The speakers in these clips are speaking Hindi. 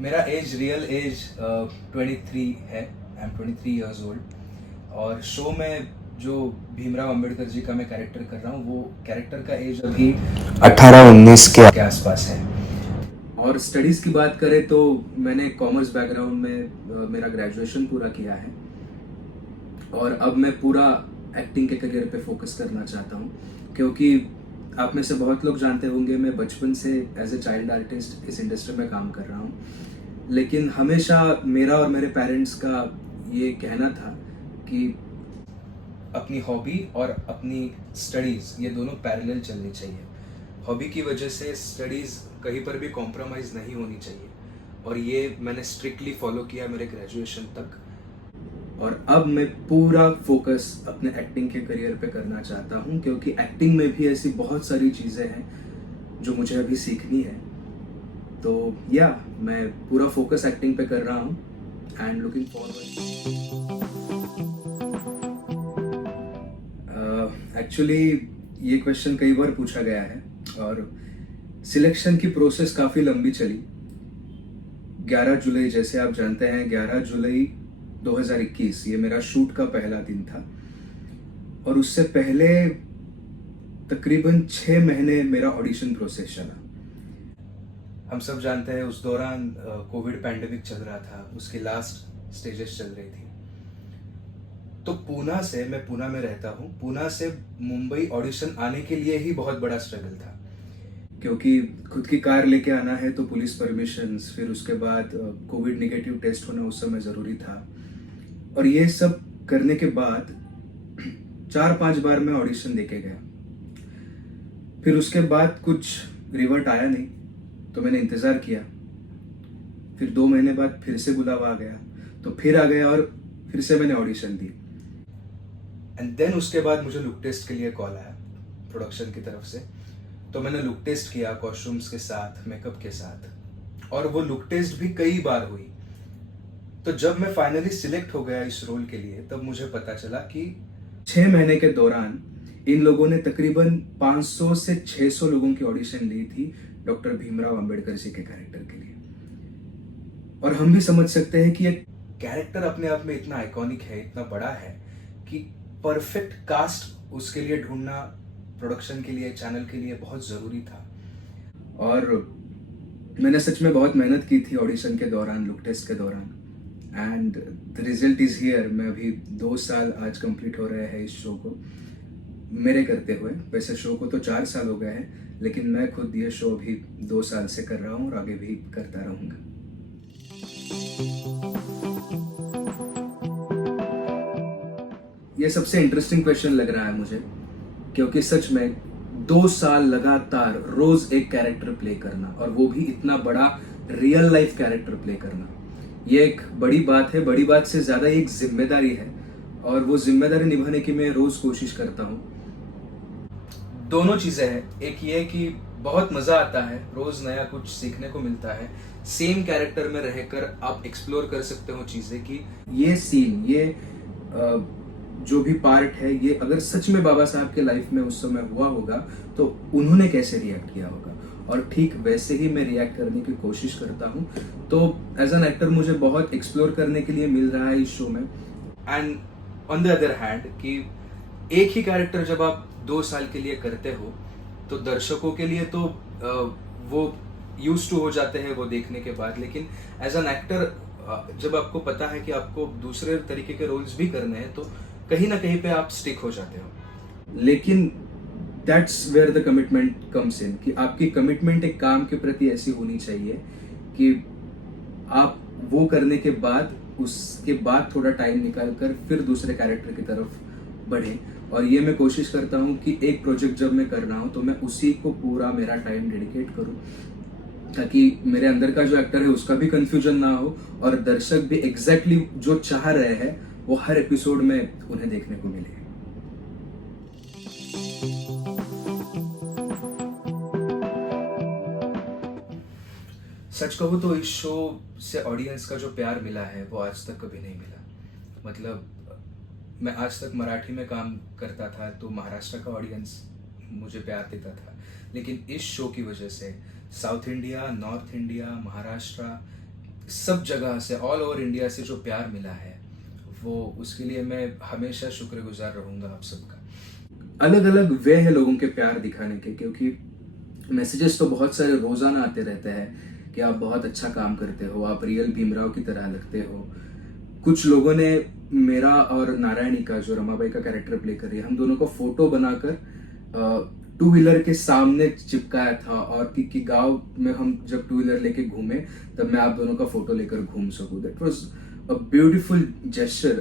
मेरा एज रियल एज 23 है। I am 23 years old. और शो में जो भीमराव अंबेडकर जी का मैं कैरेक्टर कर रहा हूँ, वो कैरेक्टर का एज अभी 18-19 के आसपास है। और स्टडीज़ की बात करें तो मैंने कॉमर्स बैकग्राउंड में मेरा ग्रेजुएशन पूरा किया है। और अब मैं पूरा एक्टिंग के करियर पे फोकस करना चाहता हूँ, क्योंकि आप में से बहुत लोग जानते होंगे मैं बचपन से एज ए चाइल्ड आर्टिस्ट इस इंडस्ट्री में काम कर रहा हूँ। लेकिन हमेशा मेरा और मेरे पेरेंट्स का ये कहना था कि अपनी हॉबी और अपनी स्टडीज़ ये दोनों पैरेलल चलनी चाहिए। हॉबी की वजह से स्टडीज़ कहीं पर भी कॉम्प्रोमाइज़ नहीं होनी चाहिए, और ये मैंने स्ट्रिक्टली फॉलो किया मेरे ग्रेजुएशन तक। और अब मैं पूरा फोकस अपने एक्टिंग के करियर पे करना चाहता हूँ, क्योंकि एक्टिंग में भी ऐसी बहुत सारी चीज़ें हैं जो मुझे अभी सीखनी है। तो या मैं पूरा फोकस एक्टिंग पे कर रहा हूँ एंड लुकिंग फॉरवर्ड। एक्चुअली ये क्वेश्चन कई बार पूछा गया है, और सिलेक्शन की प्रोसेस काफ़ी लंबी चली। 11 जुलाई, जैसे आप जानते हैं, 11 जुलाई 2021 ये मेरा शूट का पहला दिन था। और उससे पहले तकरीबन 6 महीने मेरा ऑडिशन प्रोसेस चला। हम सब जानते हैं उस दौरान कोविड पैंडेमिक चल रहा था, उसकी लास्ट स्टेजेस चल रही थी। तो मैं पूना में रहता हूँ, पूना से मुंबई ऑडिशन आने के लिए ही बहुत बड़ा स्ट्रगल था, क्योंकि खुद की कार लेके आना है तो पुलिस परमिशंस, फिर उसके बाद कोविड निगेटिव टेस्ट होना उस समय ज़रूरी था। और ये सब करने के बाद 4-5 बार मैं ऑडिशन देके गया। फिर उसके बाद कुछ रिवर्ट आया नहीं, तो मैंने इंतज़ार किया। फिर 2 महीने बाद फिर से बुलावा आ गया, तो फिर आ गया और फिर से मैंने ऑडिशन दी। एंड देन उसके बाद मुझे लुक टेस्ट के लिए कॉल आया प्रोडक्शन की तरफ से। तो मैंने लुक टेस्ट किया कॉस्ट्यूम्स के साथ, मेकअप के साथ, और वो लुक टेस्ट भी कई बार हुई। तो जब मैं फाइनली सिलेक्ट हो गया इस रोल के लिए, तब मुझे पता चला कि 6 महीने के दौरान इन लोगों ने तकरीबन 500 से 600 लोगों की ऑडिशन ली थी डॉक्टर भीमराव अंबेडकर जी के कैरेक्टर के लिए। और हम भी समझ सकते हैं कि ये कैरेक्टर अपने आप में इतना आइकॉनिक है, इतना बड़ा है, कि परफेक्ट कास्ट उसके लिए ढूंढना प्रोडक्शन के लिए, चैनल के लिए बहुत ज़रूरी था। और मैंने सच में बहुत मेहनत की थी ऑडिशन के दौरान, लुक टेस्ट के दौरान, and the result is here. मैं अभी 2 साल आज कंप्लीट हो रहे हैं इस शो को मेरे करते हुए। वैसे शो को तो 4 साल हो गए हैं, लेकिन मैं खुद ये शो अभी 2 साल से कर रहा हूँ और आगे भी करता रहूँगा। ये सबसे इंटरेस्टिंग क्वेश्चन लग रहा है मुझे, क्योंकि सच में 2 साल लगातार रोज एक कैरेक्टर प्ले करना, और वो भी इतना बड़ा रियल लाइफ कैरेक्टर प्ले करना, ये एक बड़ी बात है। बड़ी बात से ज्यादा एक जिम्मेदारी है, और वो जिम्मेदारी निभाने की मैं रोज कोशिश करता हूँ। दोनों चीजें हैं, एक ये कि बहुत मजा आता है, रोज नया कुछ सीखने को मिलता है। सेम कैरेक्टर में रहकर आप एक्सप्लोर कर सकते हो चीजें, कि ये सीन, ये जो भी पार्ट है, ये अगर सच में बाबा साहब के लाइफ में उस समय हुआ होगा तो उन्होंने कैसे रिएक्ट किया होगा, और ठीक वैसे ही मैं रिएक्ट करने की कोशिश करता हूँ। तो एज एन एक्टर मुझे बहुत एक्सप्लोर करने के लिए मिल रहा है इस शो में। And on the other hand, कि एक ही कैरेक्टर जब आप 2 साल के लिए करते हो, तो दर्शकों के लिए तो वो यूज टू हो जाते हैं वो देखने के बाद। लेकिन एज एन एक्टर जब आपको पता है कि आपको दूसरे तरीके के रोल्स भी करने हैं, तो कहीं ना कहीं पे आप स्टिक हो जाते हो। लेकिन that's where the commitment comes in, कि आपकी कमिटमेंट एक काम के प्रति ऐसी होनी चाहिए कि आप वो करने के बाद, उसके बाद थोड़ा टाइम निकाल कर फिर दूसरे कैरेक्टर की तरफ बढ़े। और ये मैं कोशिश करता हूँ कि एक प्रोजेक्ट जब मैं कर रहा हूँ तो मैं उसी को पूरा मेरा टाइम डेडिकेट करूँ, ताकि मेरे अंदर का जो एक्टर है उसका भी कंफ्यूजन ना हो, और दर्शक भी एग्जैक्टली जो चाह रहे हैं वो हर एपिसोड में उन्हें देखने को मिले। सच कहूँ तो इस शो से ऑडियंस का जो प्यार मिला है वो आज तक कभी नहीं मिला। मतलब मैं आज तक मराठी में काम करता था तो महाराष्ट्र का ऑडियंस मुझे प्यार देता था, लेकिन इस शो की वजह से south India, north India, Maharashtra, सब जगह से, ऑल ओवर इंडिया से जो प्यार मिला है, वो उसके लिए मैं हमेशा शुक्रगुजार रहूँगा आप सबका। अलग अलग वे है लोगों के प्यार दिखाने के, क्योंकि मैसेजेस तो बहुत सारे रोजाना आते रहते हैं कि आप बहुत अच्छा काम करते हो, आप रियल भीमराव की तरह लगते हो। कुछ लोगों ने मेरा और नारायणी का, जो रमाबाई का कैरेक्टर प्ले कर रही है, हम दोनों को फोटो बनाकर टू व्हीलर के सामने चिपकाया था, और कि गांव में हम जब टू व्हीलर लेके घूमे तब मैं आप दोनों का फोटो लेकर घूम सकूं। That was a beautiful gesture.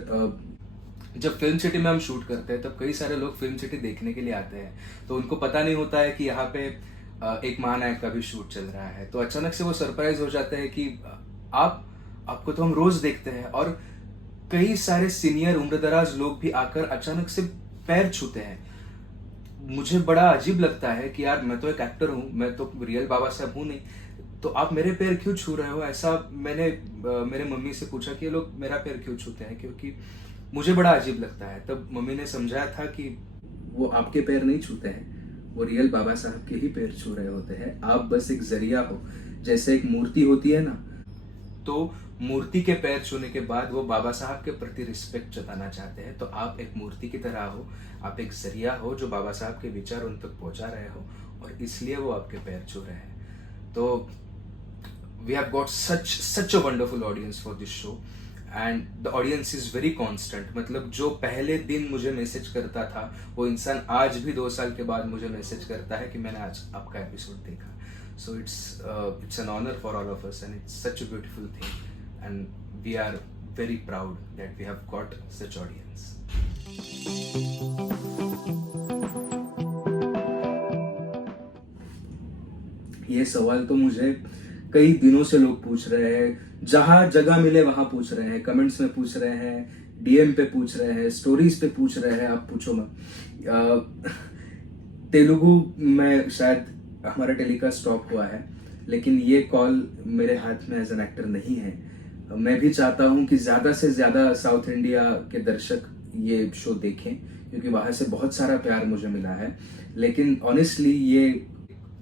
जब फिल्म सिटी में हम शूट करते हैं तब कई सारे लोग फिल्म सिटी देखने के लिए आते हैं, तो उनको पता नहीं होता है कि यहाँ पे एक महानायक का भी शूट चल रहा है। तो अचानक से वो सरप्राइज हो जाते हैं कि आपको तो हम रोज देखते हैं, और कई सारे सीनियर उम्रदराज लोग भी आकर अचानक से पैर छूते हैं। मुझे बड़ा अजीब लगता है कि यार मैं तो एक एक्टर हूँ, मैं तो रियल बाबा साहब हूँ नहीं, तो आप मेरे पैर क्यों छू रहे हो? ऐसा मैंने मेरे मम्मी से पूछा कि ये लोग मेरा पैर क्यों छूते हैं, क्योंकि मुझे बड़ा अजीब लगता है। तब मम्मी ने समझाया था कि वो आपके पैर नहीं छूते हैं, वो रियल बाबा साहब के ही पैर छू रहे होते हैं, आप बस एक जरिया हो। जैसे एक मूर्ति होती है ना, तो मूर्ति के पैर छूने के बाद वो बाबा साहब के प्रति रिस्पेक्ट जताना चाहते हैं, तो आप एक मूर्ति की तरह हो, आप एक जरिया हो जो बाबा साहब के विचार उन तक पहुंचा रहे हो, और इसलिए वो आपके पैर छू रहे हैं। तो we have got such a wonderful audience for this show, and the audience is very constant. मतलब जो पहले दिन मुझे मैसेज करता था, वो इंसान आज भी 2 साल के बाद मुझे मैसेज करता है कि मैंने आज आपका एपिसोड देखा। So it's an honor for all of us, and it's such a beautiful thing, and we are very proud that we have got such audience. ये सवाल तो मुझे कई दिनों से लोग पूछ रहे हैं, जहां जगह मिले वहां पूछ रहे हैं, कमेंट्स में पूछ रहे हैं, डीएम पे पूछ रहे हैं, स्टोरीज पे पूछ रहे हैं। आप पूछो मत। तेलुगु में शायद हमारा टेलीकास्ट स्टॉप हुआ है, लेकिन ये कॉल मेरे हाथ में एज एन एक्टर नहीं है। मैं भी चाहता हूं कि ज्यादा से ज्यादा साउथ इंडिया के दर्शक ये शो देखें, क्योंकि वहां से बहुत सारा प्यार मुझे मिला है। लेकिन ऑनेस्टली ये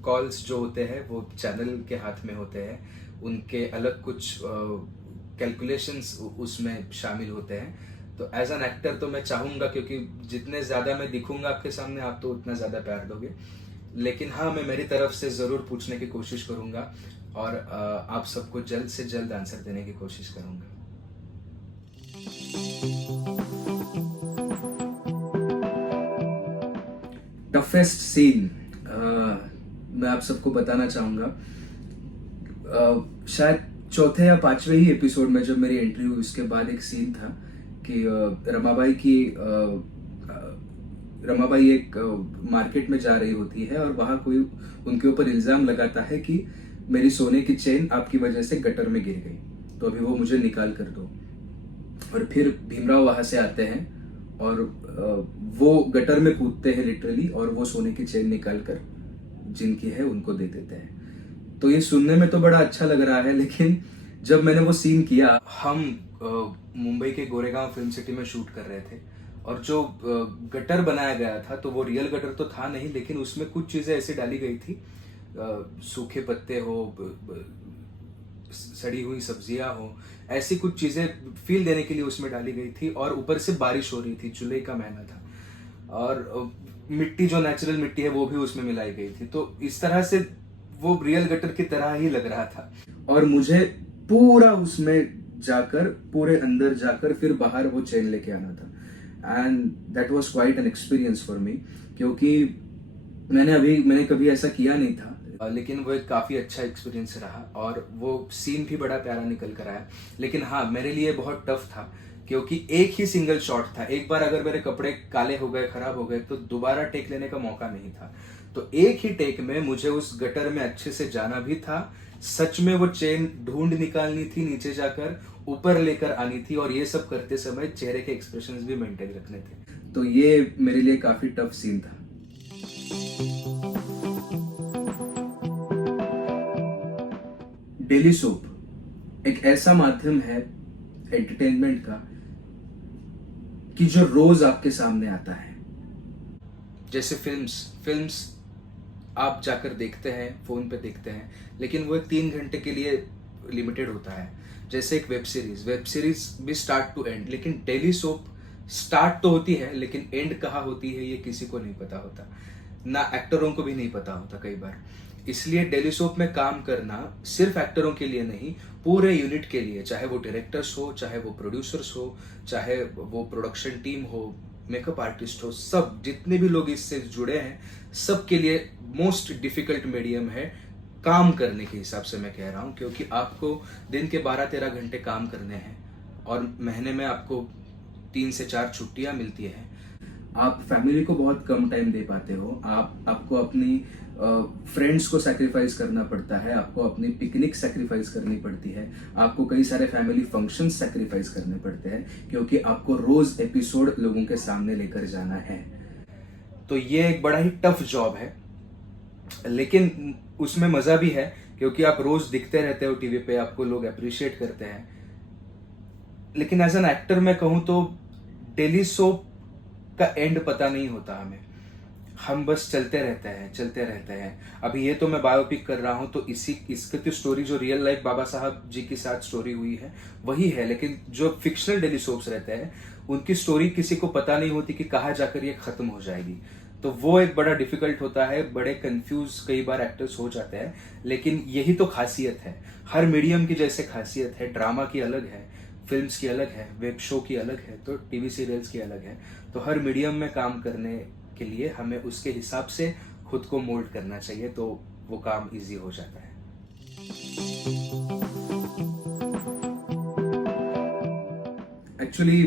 कॉल्स जो होते हैं वो चैनल के हाथ में होते हैं, उनके अलग कुछ कैलकुलेशंस उसमें शामिल होते हैं। तो एज एन एक्टर तो मैं चाहूंगा, क्योंकि जितने ज्यादा मैं दिखूंगा आपके सामने, आप तो उतना ज्यादा प्यार दोगे। लेकिन हाँ, मैं मेरी तरफ से जरूर पूछने की कोशिश करूंगा, और आप सबको जल्द से जल्द आंसर देने की कोशिश करूंगा। टफेस्ट सीन मैं आप सबको बताना चाहूंगा, शायद चौथे या पांचवे ही एपिसोड में जब मेरी एंट्री हुई, उसके बाद एक सीन था कि रमाबाई एक मार्केट में जा रही होती है, और वहां कोई उनके ऊपर इल्जाम लगाता है कि मेरी सोने की चेन आपकी वजह से गटर में गिर गई, तो अभी वो मुझे निकाल कर दो। और फिर भीमराव वहां से आते हैं, और वो गटर में कूदते हैं लिटरली, और वो सोने की चेन निकाल कर जिनकी है उनको दे देते हैं। तो ये सुनने में तो बड़ा अच्छा लग रहा है, लेकिन जब मैंने वो सीन किया, हम मुंबई के गोरेगांव फिल्म सिटी में शूट कर रहे थे, और जो गटर बनाया गया था तो वो रियल गटर तो था नहीं, लेकिन उसमें कुछ चीजें ऐसी डाली गई थी, सूखे पत्ते हो, सड़ी हुई सब्जियां हो, ऐसी कुछ चीजें फील देने के लिए उसमें डाली गई थी। और ऊपर से बारिश हो रही थी, जुलाई का महीना था, और मिट्टी जो नेचुरल मिट्टी है वो भी उसमें मिलाई गई थी। तो इस तरह से वो रियल गटर की तरह ही लग रहा था, और मुझे पूरा उसमें जाकर, पूरे अंदर जाकर फिर बाहर वो चेन लेके आना था। And that was quite an experience for me, क्योंकि मैंने कभी ऐसा किया नहीं था, लेकिन वो एक काफी अच्छा एक्सपीरियंस रहा, और वो सीन भी बड़ा प्यारा निकल कर आया। लेकिन हाँ, मेरे लिए बहुत टफ था, क्योंकि एक ही सिंगल शॉट था। एक बार अगर मेरे कपड़े काले हो गए, खराब हो गए, तो दोबारा टेक लेने का मौका नहीं था। तो एक ही टेक में मुझे उस गटर में अच्छे से जाना भी था, सच में वो चेन ढूंढ निकालनी थी, नीचे जाकर ऊपर लेकर आनी थी, और ये सब करते समय चेहरे के एक्सप्रेशंस भी मेंटेन रखने थे। तो ये मेरे लिए काफी टफ सीन था। डेली सोप एक ऐसा माध्यम है एंटरटेनमेंट का कि जो रोज आपके सामने आता है। जैसे फिल्म्स आप जाकर देखते हैं, फोन पे देखते हैं, लेकिन वो 3 घंटे के लिए लिमिटेड होता है। जैसे एक वेब सीरीज भी स्टार्ट टू एंड, लेकिन डेली सोप स्टार्ट तो होती है लेकिन एंड कहाँ होती है ये किसी को नहीं पता होता, ना एक्टरों को भी नहीं पता होता कई बार। इसलिए डेली सोप में काम करना सिर्फ एक्टरों के लिए नहीं, पूरे यूनिट के लिए, चाहे वो डायरेक्टर्स हो, चाहे वो प्रोड्यूसर्स हो, चाहे वो प्रोडक्शन टीम हो, मेकअप आर्टिस्ट हो, सब जितने भी लोग इससे जुड़े हैं सबके लिए मोस्ट डिफिकल्ट मीडियम है काम करने के हिसाब से मैं कह रहा हूँ, क्योंकि आपको दिन के 12-13 घंटे काम करने हैं और महीने में आपको 3 से 4 छुट्टियां मिलती है। आप फैमिली को बहुत कम टाइम दे पाते हो, आपको अपनी फ्रेंड्स को सैक्रिफाइस करना पड़ता है, आपको अपनी पिकनिक सैक्रिफाइस करनी पड़ती है, आपको कई सारे फैमिली फंक्शंस सैक्रिफाइस करने पड़ते हैं, क्योंकि आपको रोज एपिसोड लोगों के सामने लेकर जाना है। तो ये एक बड़ा ही टफ जॉब है, लेकिन उसमें मजा भी है क्योंकि आप रोज दिखते रहते हो टीवी पे, आपको लोग अप्रिशिएट करते हैं। लेकिन एज एन एक्टर मैं कहूं तो डेली सोप का एंड पता नहीं होता हमें, हम बस चलते रहते हैं। अभी ये तो मैं बायोपिक कर रहा हूं तो इसकी तो स्टोरी जो रियल लाइफ बाबा साहब जी के साथ स्टोरी हुई है वही है, लेकिन जो फिक्शनल डेली सोप्स रहते हैं उनकी स्टोरी किसी को पता नहीं होती कि कहाँ जाकर ये खत्म हो जाएगी। तो वो एक बड़ा डिफिकल्ट होता है, बड़े कंफ्यूज कई बार एक्टर्स हो जाते हैं, लेकिन यही तो खासियत है। हर मीडियम की जैसे खासियत है, ड्रामा की अलग है, फिल्म्स की अलग है, वेब शो की अलग है, तो टीवी सीरियल्स की अलग है। तो हर मीडियम में काम करने के लिए हमें उसके हिसाब से खुद को मोल्ड करना चाहिए, तो वो काम इजी हो जाता है। एक्चुअली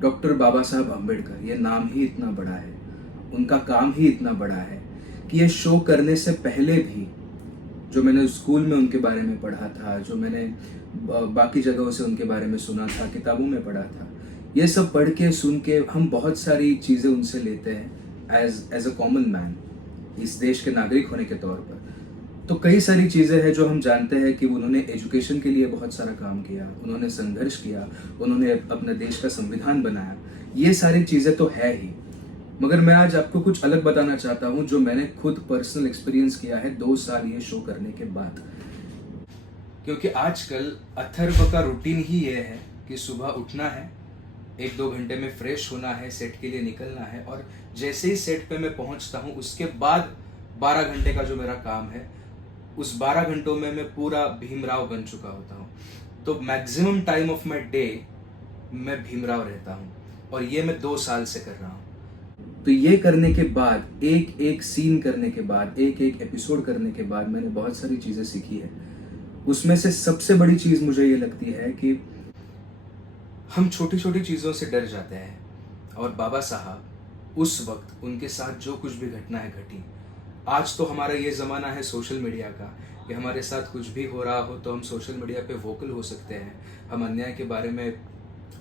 डॉक्टर बाबा साहब अम्बेडकर, ये नाम ही इतना बड़ा है, उनका काम ही इतना बड़ा है कि ये शो करने से पहले भी जो मैंने स्कूल में उनके बारे में पढ़ा था, जो मैंने बाकी जगहों से उनके बारे में सुना था, किताबों में पढ़ा था, ये सब पढ़ के सुन के हम बहुत सारी चीज़ें उनसे लेते हैं एज अ कॉमन मैन, इस देश के नागरिक होने के तौर पर। तो कई सारी चीज़ें हैं जो हम जानते हैं कि उन्होंने एजुकेशन के लिए बहुत सारा काम किया, उन्होंने संघर्ष किया, उन्होंने अपने देश का संविधान बनाया, ये सारी चीज़ें तो है ही। मगर मैं आज आपको कुछ अलग बताना चाहता हूँ जो मैंने खुद पर्सनल एक्सपीरियंस किया है 2 साल ये शो करने के बाद। क्योंकि आजकल अथर्व का रूटीन ही ये है कि सुबह उठना है, 1-2 घंटे में फ्रेश होना है, सेट के लिए निकलना है, और जैसे ही सेट पे मैं पहुंचता हूं उसके बाद 12 घंटे का जो मेरा काम है, उस 12 घंटों में मैं पूरा भीमराव बन चुका होता हूं। तो maximum time of my day मैं भीमराव रहता हूं, और ये मैं 2 साल से कर रहा हूं। तो ये करने के बाद, एक एक सीन करने के बाद, एक एक एपिसोड करने के बाद मैंने बहुत सारी चीज़ें सीखी है। उसमें से सबसे बड़ी चीज़ मुझे ये लगती है कि हम छोटी छोटी चीज़ों से डर जाते हैं, और बाबा साहब उस वक्त उनके साथ जो कुछ भी घटना है घटी। आज तो हमारा ये ज़माना है सोशल मीडिया का कि हमारे साथ कुछ भी हो रहा हो तो हम सोशल मीडिया पे वोकल हो सकते हैं, हम अन्याय के बारे में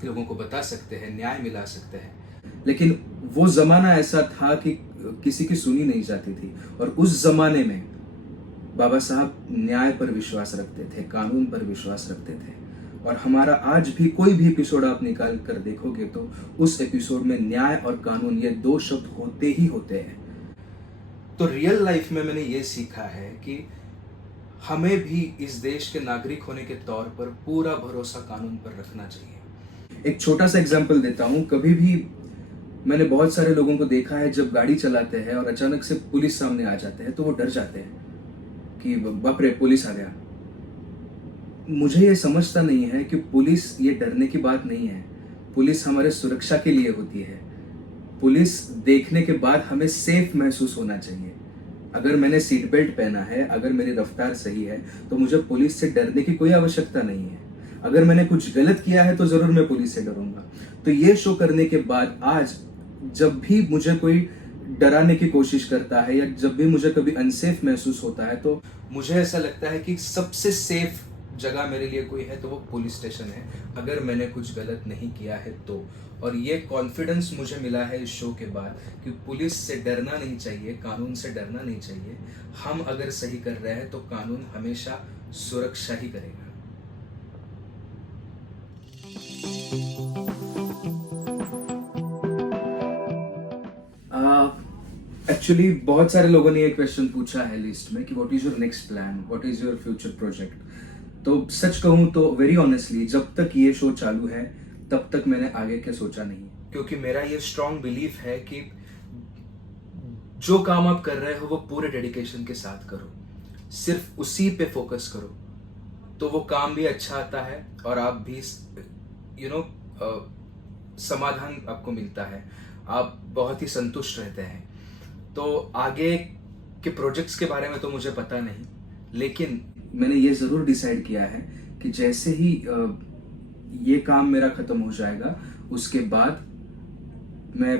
लोगों को बता सकते हैं, न्याय मिला सकते हैं। लेकिन वो ज़माना ऐसा था कि किसी की सुनी नहीं जाती थी, और उस ज़माने में बाबा साहब न्याय पर विश्वास रखते थे, कानून पर विश्वास रखते थे। और हमारा आज भी कोई भी एपिसोड आप निकाल कर देखोगे तो उस एपिसोड में न्याय और कानून, ये 2 शब्द होते ही होते हैं। तो रियल लाइफ में मैंने ये सीखा है कि हमें भी इस देश के नागरिक होने के तौर पर पूरा भरोसा कानून पर रखना चाहिए। एक छोटा सा एग्जाम्पल देता हूँ। कभी भी मैंने बहुत सारे लोगों को देखा है जब गाड़ी चलाते हैं और अचानक से पुलिस सामने आ जाते हैं तो वो डर जाते हैं कि बाप रे पुलिस आ गया। मुझे ये समझता नहीं है कि पुलिस ये डरने की बात नहीं है। पुलिस हमारे सुरक्षा के लिए होती है। पुलिस देखने के बाद हमें सेफ महसूस होना चाहिए। अगर मैंने सीट बेल्ट पहना है, अगर मेरी रफ्तार सही है, तो मुझे पुलिस से डरने की कोई आवश्यकता नहीं है। अगर मैंने कुछ गलत किया है तो जरूर मैं पुलिस से डरूंगा। तो ये शो करने के बाद आज जब भी मुझे कोई डराने की कोशिश करता है या जब भी मुझे कभी अनसेफ महसूस होता है तो मुझे ऐसा लगता है कि सबसे सेफ जगह मेरे लिए कोई है तो वो पुलिस स्टेशन है, अगर मैंने कुछ गलत नहीं किया है तो। और ये कॉन्फिडेंस मुझे मिला है इस शो के बाद कि पुलिस से डरना नहीं चाहिए, कानून से डरना नहीं चाहिए। हम अगर सही कर रहे हैं तो कानून हमेशा सुरक्षा ही करेगा। एक्चुअली बहुत सारे लोगों ने ये क्वेश्चन पूछा है लिस्ट में कि what is your next plan, what is your future project. तो सच कहूँ तो वेरी ऑनेस्टली जब तक ये शो चालू है तब तक मैंने आगे क्या सोचा नहीं, क्योंकि मेरा ये स्ट्रांग बिलीफ है कि जो काम आप कर रहे हो वो पूरे डेडिकेशन के साथ करो, सिर्फ उसी पे फोकस करो, तो वो काम भी अच्छा आता है और आप भी समाधान आपको मिलता है, आप बहुत ही संतुष्ट रहते हैं। तो आगे के प्रोजेक्ट्स के बारे में तो मुझे पता नहीं, लेकिन मैंने ये ज़रूर डिसाइड किया है कि जैसे ही ये काम मेरा ख़त्म हो जाएगा उसके बाद मैं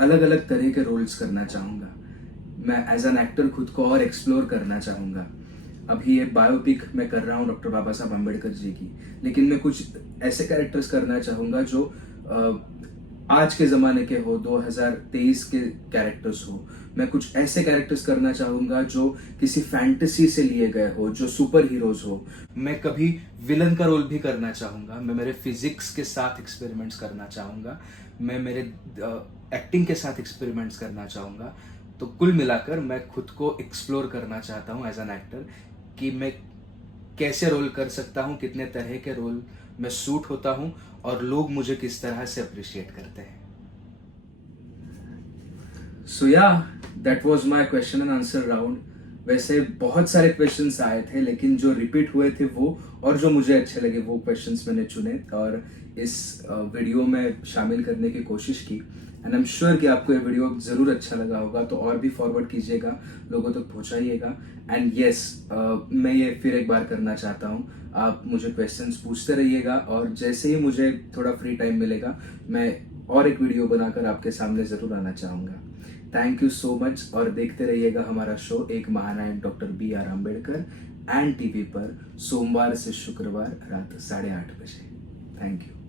अलग अलग तरह के रोल्स करना चाहूँगा। मैं एज एन एक्टर खुद को और एक्सप्लोर करना चाहूँगा। अभी ये बायोपिक मैं कर रहा हूँ डॉक्टर बाबा साहब अम्बेडकर जी की, लेकिन मैं कुछ ऐसे कैरेक्टर्स करना चाहूँगा जो आज के ज़माने के हो, 2023 के कैरेक्टर्स हो। मैं कुछ ऐसे कैरेक्टर्स करना चाहूँगा जो किसी फैंटेसी से लिए गए हो, जो सुपर हीरोज हो। मैं कभी विलन का रोल भी करना चाहूँगा। मैं मेरे फिजिक्स के साथ एक्सपेरिमेंट्स करना चाहूँगा। मैं मेरे एक्टिंग के साथ एक्सपेरिमेंट्स करना चाहूँगा। तो कुल मिलाकर मैं खुद को एक्सप्लोर करना चाहता हूँ एज एन एक्टर कि मैं कैसे रोल कर सकता हूँ, कितने तरह के रोल में सूट होता हूँ और लोग मुझे किस तरह से अप्रिशिएट करते हैं। सो या that was my question and answer round. वैसे बहुत सारे क्वेश्चंस आए थे, लेकिन जो रिपीट हुए थे वो और जो मुझे अच्छे लगे वो क्वेश्चंस मैंने चुने और इस वीडियो में शामिल करने की कोशिश की। एंड आई एम श्योर कि आपको ये वीडियो ज़रूर अच्छा लगा होगा, तो और भी फॉरवर्ड कीजिएगा, लोगों तक पहुंचाइएगा। एंड यस, मैं ये फिर एक बार करना चाहता हूँ, आप मुझे क्वेश्चंस पूछते रहिएगा और जैसे ही मुझे थोड़ा फ्री टाइम मिलेगा मैं और एक वीडियो बनाकर आपके सामने ज़रूर आना चाहूँगा। थैंक यू सो मच और देखते रहिएगा हमारा शो एक महानायक doctor BR Ambedkar and TV पर सोमवार से शुक्रवार रात 8:30 बजे। Thank you.